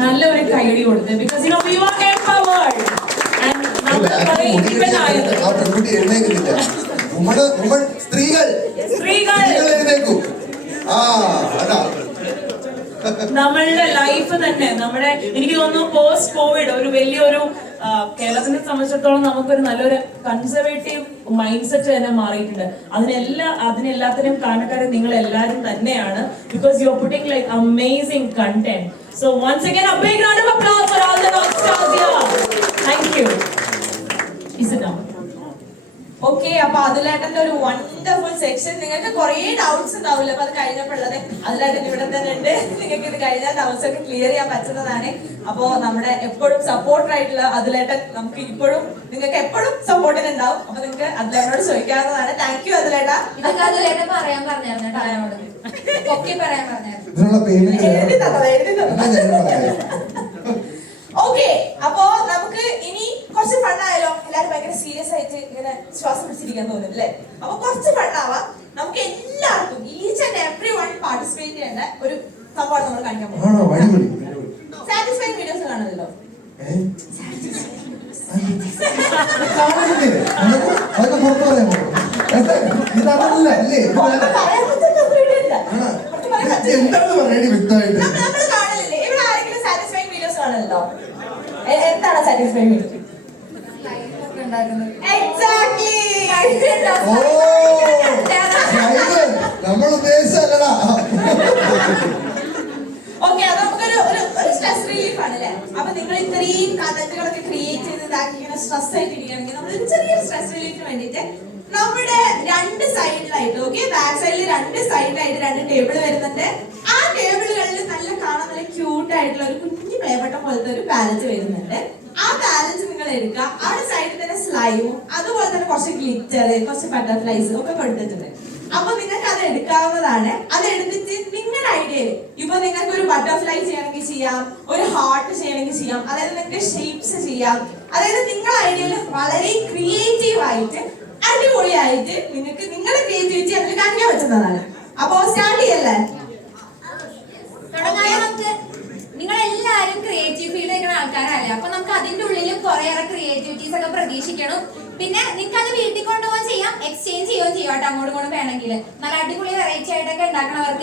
നല്ലൊരു കൈയടി കൊടുത്ത് because you know you are empowered and നമ്മൾ കുറെ ഇൻഡിപെൻഡന്റ് ആയത്. ആ പെൺകുട്ടി എഴുന്നേക്കുന്നില്ല. സ്ത്രീകൾ എഴുന്നേക്കൂ. ആ അതാ നമ്മളുടെ ലൈഫ് തന്നെ നമ്മുടെ എനിക്ക് തോന്നുന്നു പോസ്റ്റ് കോവിഡ് ഒരു വലിയൊരു കേരളത്തിനെ സംബന്ധിച്ചിടത്തോളം നമുക്കൊരു നല്ലൊരു കൺസർവേറ്റീവ് മൈൻഡ് സെറ്റ് തന്നെ മാറിയിട്ടുണ്ട്. അതിനെല്ലാത്തിനും കാരണക്കാരൻ നിങ്ങൾ എല്ലാവരും തന്നെയാണ്. Because you are putting like amazing content. So once again a big round of applause for all the nostalgia. Thank you. Is it down? Okay, അപ്പൊ അതിലേട്ടന്റെ ഒരു വണ്ടർഫുൾ സെക്ഷൻ. നിങ്ങൾക്ക് കുറെ ഡൗട്ട്സ് ഉണ്ടാവില്ല, അപ്പൊ അത് കഴിഞ്ഞപ്പോഴുള്ളത് അതിലേട്ടൻ ഇവിടെ തന്നെ ഉണ്ട്. നിങ്ങൾക്ക് ഇത് കഴിഞ്ഞാൽ ഡൗട്ട്സ് ഒക്കെ ക്ലിയർ ചെയ്യാൻ പറ്റുന്നതാണ്. അപ്പോ നമ്മുടെ എപ്പോഴും സപ്പോർട്ടർ ആയിട്ടുള്ള അതിലേട്ടൻ നമുക്ക് ഇപ്പോഴും നിങ്ങൾക്ക് എപ്പോഴും സപ്പോർട്ടിന് ഉണ്ടാവും. അപ്പൊ നിങ്ങൾക്ക് അതിലേട്ടനോട് ചോദിക്കാവുന്നതാണ്. താങ്ക് യു അതിലേട്ട. ഇതൊക്കെ അതിലേട്ടൻ പറയാൻ പറഞ്ഞായിരുന്നു പറയാനോട് ഒക്കെ പറയാൻ പറഞ്ഞായിരുന്നു. ഓക്കെ, അപ്പോ നമുക്ക് ഇനി കുറച്ച് ഫണ്ണായാലോ? എല്ലാരും ഭയങ്കര സീരിയസ് ആയിട്ട് ഇങ്ങനെ ശ്വാസം പിടിച്ചിരിക്കാൻ തോന്നുന്നു അല്ലേ? അപ്പൊ കുറച്ച് ഫണ്ണാവാം. നമുക്ക് എല്ലാവർക്കും each and every one participate ചെയ്യേണ്ട ഒരു സംഭവം നമ്മൾ കാണിക്കാൻ പോകും. സാറ്റിസ്ഫൈങ് വീഡിയോസ് കാണുമല്ലോ. എന്താണ് സാറ്റിസ്ഫൈങ് വീഡിയോ? എക്സാക്ട്ലി. ഓക്കെ, അത് നമുക്കൊരു സ്ട്രെസ് റിലീഫ് ആണ് അല്ലേ? അപ്പൊ നിങ്ങൾ ഇത്രയും കണ്ടന്റുകളൊക്കെ ക്രിയേറ്റ് ചെയ്ത് ഇതാക്കി ഇങ്ങനെ സ്ട്രെസ് ആയിട്ട് ഇരിക്കുകയാണെങ്കിൽ നമ്മൾ ചെറിയൊരു സ്ട്രെസ് റിലീഫിന് വേണ്ടിയിട്ട് നമ്മുടെ രണ്ട് സൈഡിലായിട്ട്, ഓക്കെ, ബാക്ക് സൈഡിൽ രണ്ട് സൈഡിലായിട്ട് രണ്ട് ടേബിൾ വരുന്നുണ്ട്. ആ ടേബിളുകളിൽ നല്ല കാണാൻ നല്ല ക്യൂട്ട് ആയിട്ടുള്ള ഒരു കുഞ്ഞു പ്ലേബട്ടം പോലത്തെ ഒരു ബാലൻസ് വരുന്നുണ്ട്. ആ ബാലൻസ് നിങ്ങൾ എടുക്കുക. അവിടെ സൈഡിൽ തന്നെ സ്ലൈമും അതുപോലെ തന്നെ കുറച്ച് ഗ്ലിറ്റർ, കുറച്ച് ബട്ടർഫ്ലൈസ് ഒക്കെ കൊടുത്തിട്ടുണ്ട്. അപ്പൊ നിങ്ങൾക്ക് അത് എടുക്കാവുന്നതാണ്. അത് എടുത്തിട്ട് നിങ്ങളുടെ ഐഡിയയിൽ ഇപ്പൊ നിങ്ങൾക്ക് ഒരു ബട്ടർഫ്ലൈ ചെയ്യണമെങ്കിൽ ചെയ്യാം, ഒരു ഹാർട്ട് ചെയ്യണമെങ്കിൽ ചെയ്യാം, അതായത് നിങ്ങൾക്ക് ഷേപ്സ് ചെയ്യാം. അതായത് നിങ്ങളുടെ ഐഡിയയിൽ വളരെ ക്രിയേറ്റീവ് ആയിട്ട് അടിപൊളിയായിട്ട് നിങ്ങൾക്ക് നിങ്ങളുടെ ക്രിയേറ്റിവിറ്റി അതിൽ കാണിക്കാൻ പറ്റുന്നതാണ്. അപ്പൊ സ്റ്റാർട്ട് ചെയ്യല്ലേ? നിങ്ങൾ എല്ലാരും ക്രിയേറ്റീവ് ഫീൽഡ് നിൽക്കുന്ന ആൾക്കാരല്ലേ? അപ്പൊ നമുക്ക് അതിന്റെ ഉള്ളിൽ കുറേയേറെ ക്രിയേറ്റിവിറ്റീസ് ഒക്കെ പ്രതീക്ഷിക്കണം. പിന്നെ നിങ്ങൾക്ക് അത് വീട്ടിൽ കൊണ്ടുപോകാൻ ചെയ്യാം, എക്സ്ചേഞ്ച് ചെയ്യുകയും ചെയ്യാം കേട്ടോ. അങ്ങോട്ടും ഇങ്ങോട്ടും വേണമെങ്കിൽ നല്ല അടിപൊളി വെറൈറ്റി ആയിട്ടൊക്കെ ഉണ്ടാക്കണവർക്ക്